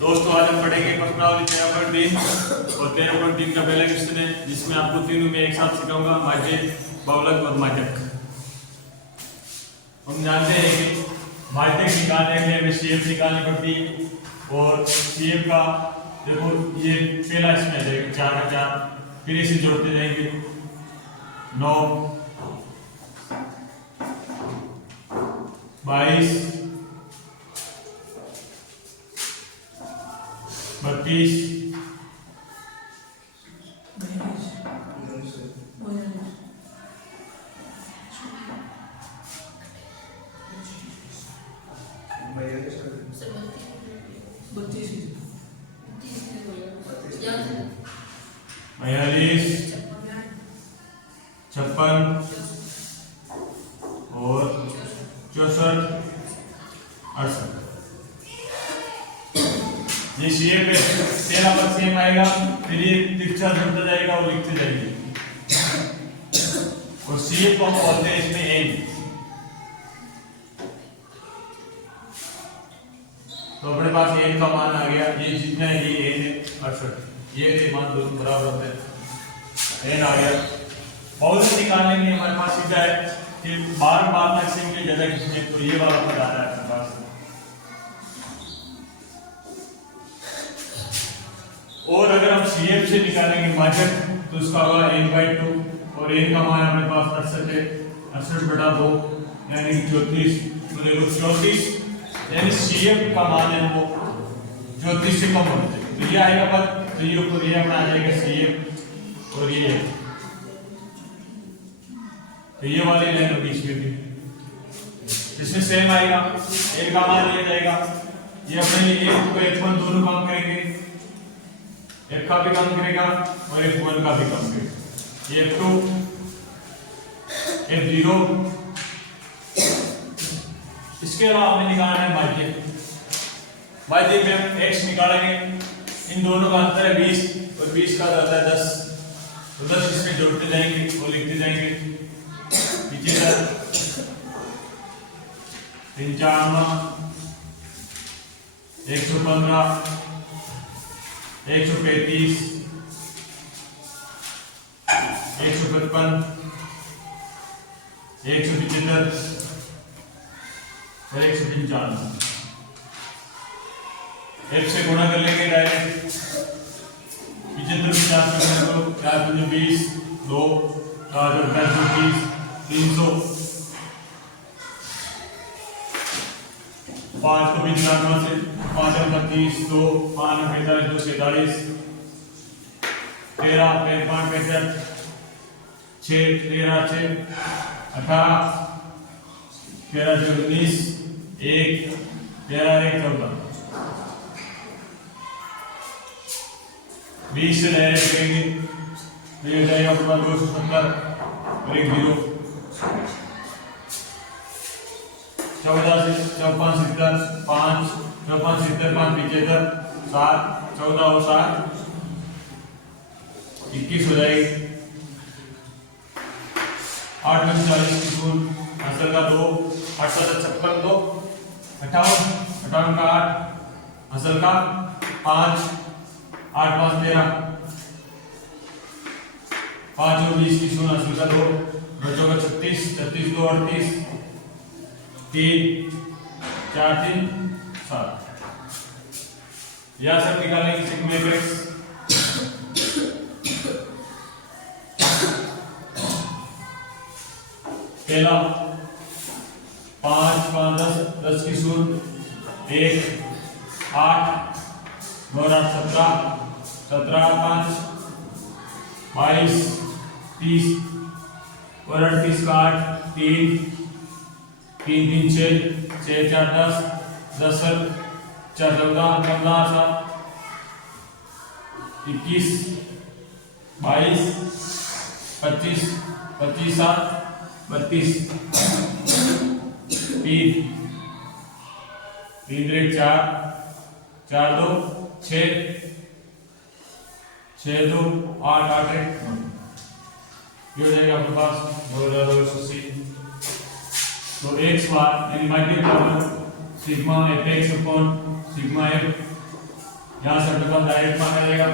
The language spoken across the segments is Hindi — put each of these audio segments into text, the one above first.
दोस्तों आज हम पढ़ेंगे प्रश्नावली 13.3 और 13.3 का पहला क्वेश्चन है जिसमें आपको तीनों में एक साथ सिखाऊंगा माध्यक, बहुलक और माध्यक। हम जानते हैं कि माध्यक निकालने के लिए हमें सीएफ निकालनी पड़ती है और सीएफ का देखो ये पहला इसमें जाएगा 4 का 4, फिर इसे जोड़ते जाएंगे 9 22 32 42 56 और 64 68। ये सीएफ है, तेरा पर सेम आएगा, फिर ये पिक्चर बनता जाएगा और लिखते जाएंगे और सीएफ को हम बोलते हैं इसमें एन। तो अपने पास एन का मान आ गया, ये जितना है ये एन है 68, ये मान दोनों बराबर होते हैं, एन आ गया। बहुलक निकालने के लिए हमारे पास सीधा है कि 12 मैक्सिमम की जगह किसमें, तो ये वाला पद आ रहा है अपने पास। और अगर हम सीएफ से निकालेंगे माध्यक तो उसका होगा n/2 और n का मान अपने पास 68 है, 68/2 यानी 34। तो देखो 34 यानी सीएफ का मान है वो 34 से कम होना चाहिए, तो ये आएगा पद, तो ये ऊपर ये अपना आ जाएगा सीएफ और ये है, तो ये वाली लाइन होगी इसमें भी, इसमें सेम आएगा, n का मान लिया जाएगा, ये अपने लिए f1 दोनों काम करेंगे, एक का भी काम करेगा और f1 का भी काम करेगा, ये f2 f0। इसके अलावा हमें निकालना है माध्यक। माध्यक में हम x निकालेंगे, इन दोनों का अंतर है 20 और 20 का अंतर है 10, तो 10 इसमें जोड़ते जाएंगे और लिखते जाएंगे नीचे 55 115 135 155 175 और 195। f से गुणा कर लेंगे डायरेक्ट, 75 50 करने को 4 20 2 4 30 300 5 को 20 से 5 25 2 5 45 2 47 13 5 65 6 13 6 18 13 19 1 13 1 14 20 से डायरेक्ट करेंगे तो ये जाएगा अपना 270 और 1 0 14 से 54 70 5 54 70 5 75 7 14 और 7 21 हो जाएगी। 8 में 40 की सून असल का 2 8 7 56 2 58 58 का 8 असल का 5 8 5 13 5 और 20 की सून असल का 2 बचों का 36 36 2 38 3 4 3 7। यह सब निकालेंगे सिग्मा x। पहला 5 5 10 10 की सून 1 8 9 8 17 17 5 22 30 और 38 का 8 3 3 3 6 6 4 10 10 4 14 15 7 21 22 25 25 7 32 3 3 4 4 2 6 6 2 8 8 1 ये हो जाएगा आपके पास 2280। तो x बार यानी माध्यक बराबर sigma fx upon sigma f यहाँ से अपने पास डायरेक्ट मान आएगा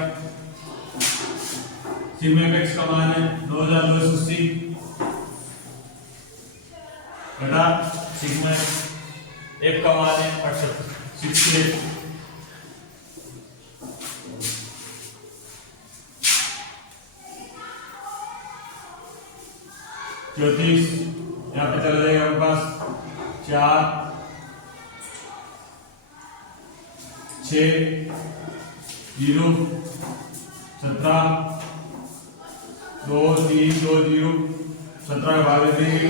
सिग्मा x का मान है 2280 बटा सिग्मा f का मान है 68 34 यहाँ पे चला जाएगा अपने पास 4 6 0 17 2 3 2 0 17 का भाग देंगे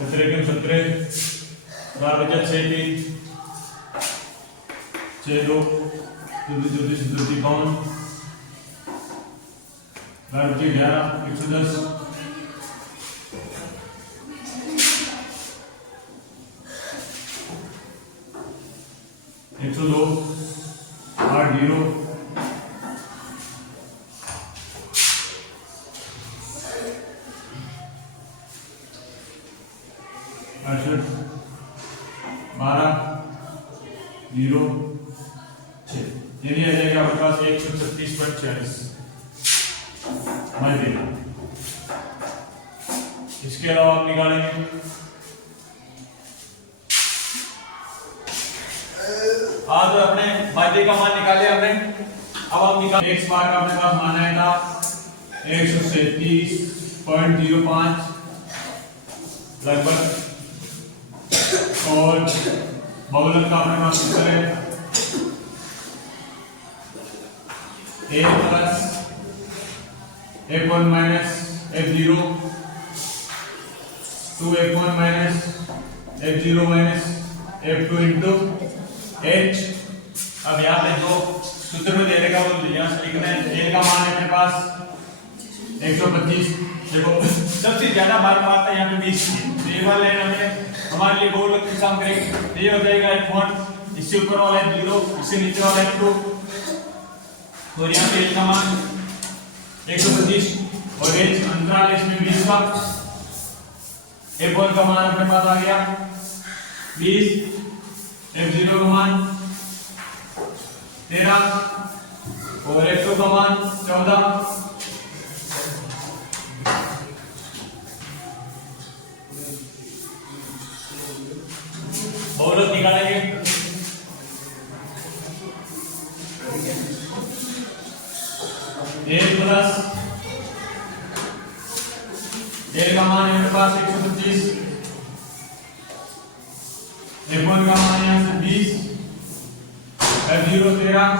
17 के 17 बारह बचा 6 3 6 2 24 24 52 बारह बचे 11 110 102 8 0 68 12 0 6 ये आ जाएगा आपके पास 136.46 मल्टी। इसके अलावा आप निकालेंगे आज अपने माध्य का मान निकाले हमने। अब हम निकाल x बार का अपने पास मान आएगा 137.05 लगभग और बहुलक का अपने पास सूत्र है a plus f1 minus f0 2f1 minus f0 minus f2 into h। अब यहाँ पे जो सूत्र में देने का वो यहाँ से लिखना है। a का मान है अपने पास 125। देखो सबसे ज्यादा बार आता है यहाँ पे 20 की, तो ये वाला लेना है हमारे लिए बहुत लोग काम करेंगे। ये हो जाएगा f1, इससे ऊपर वाला f0, इससे नीचे वाला f2 और यहाँ पे h का मान 125 और h अंतराल इसमें 20 का। f1 का मान अपने पास आ गया 20, f0 का मान 13 और f2 का मान 14। बहुलक निकालेंगे। a प्लस a का मान मेरे पास 125, f1 का मान यहाँ से 20, f0 13,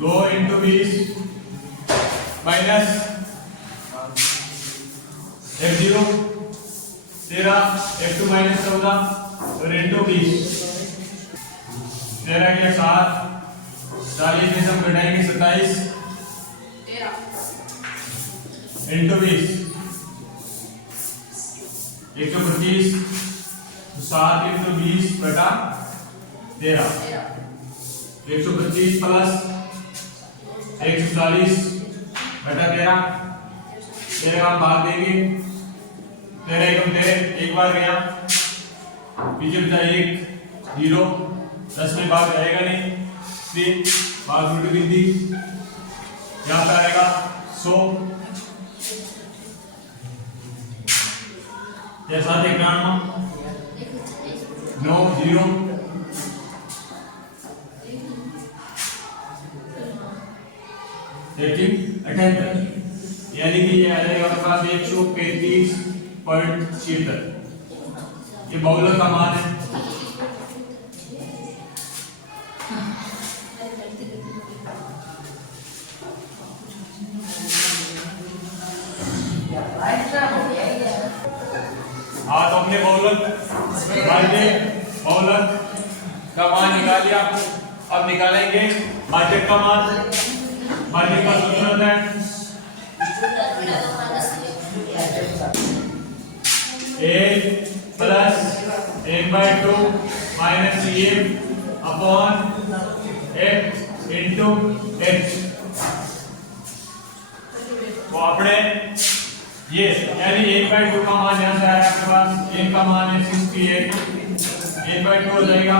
2 into 20 minus f0 13, f2 minus 14 और इंटू 20 13 के 7 40 में हम घटाएंगे 27 इंटू 20 125 7 इंटू 20 बटा 13 125 प्लस 140 बटा 13 हम भाग देंगे 13 एकम 13 एक बार गया पीछे बचा 1 0 10 में भाग जाएगा नहीं फिर भाग उल्टी बिंदी यहाँ पे आएगा 100 जैसा 91 9 0 78 यानी कि ये आ जाएगा आपके पास 135.76। ये बहुलक का मान है। हाँ तो हमने बहुलक का मान निकाल लिया। अब निकालेंगे माध्यक का मान। माध्यक का सूत्र होता है a plus 1/2 minus cf upon f into h। तो आपने ये यानी 1/2 का मान यहाँ से आया आपके पास, n का मान है 68 1/2 हो जाएगा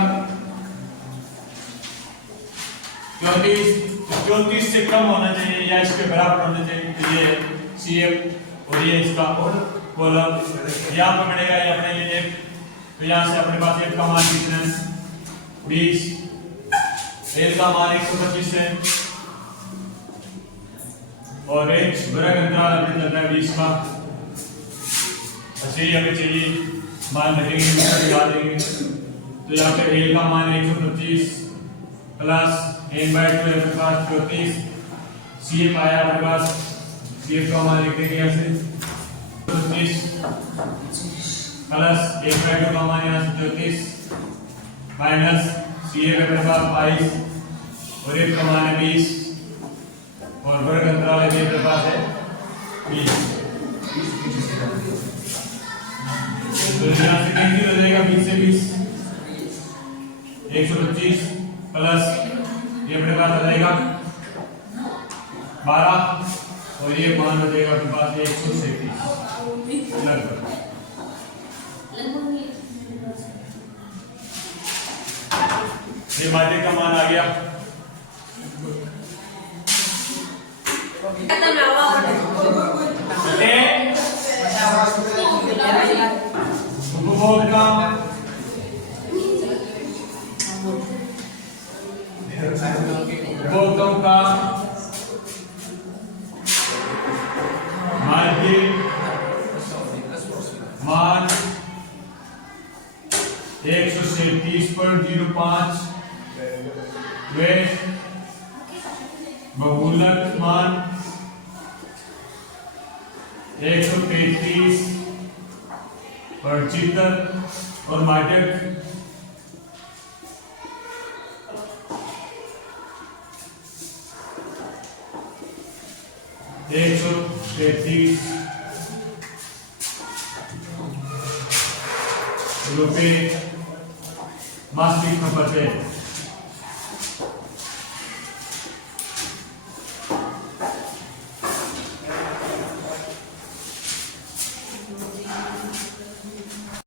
34 से कम होना चाहिए या इसके बराबर होना चाहिए। तो ये CF और ये इसका कॉलम यहाँ पर बढ़ेगा ये अपने लिए एक। तो यहाँ से अपने पास F का मान कितना है 20, L का मान 125 है और H वर्ग अंतराल अपने चल रहा है 20 का। ऐसे ही हमें चाहिए मान रखेंगे लगा देंगे। तो यहाँ पे L का मान 125 प्लस n/2 अपने पास 34, CF आया अपने पास, CF का मान लिख देंगे यहाँ से 34 प्लस 1/2 का मान यहाँ से 34 माइनस CF अपने पास 22 और F का मान है 20 और वर्ग अंतराल है अपने पास है 20। तो यहाँ से 20 हो जाएगा 20 से 20 125 प्लस ये अपने पास आ जाएगा 12 और ये मान हो जाएगा अपने पास 137 लगभग। ये माध्य का मान आ गया। उपभोग उपभोक्ताओं का माध्य मान 137.05 वे बहुलक मान 133.75 और माध्यक 133 रुपये मासिक खपत है।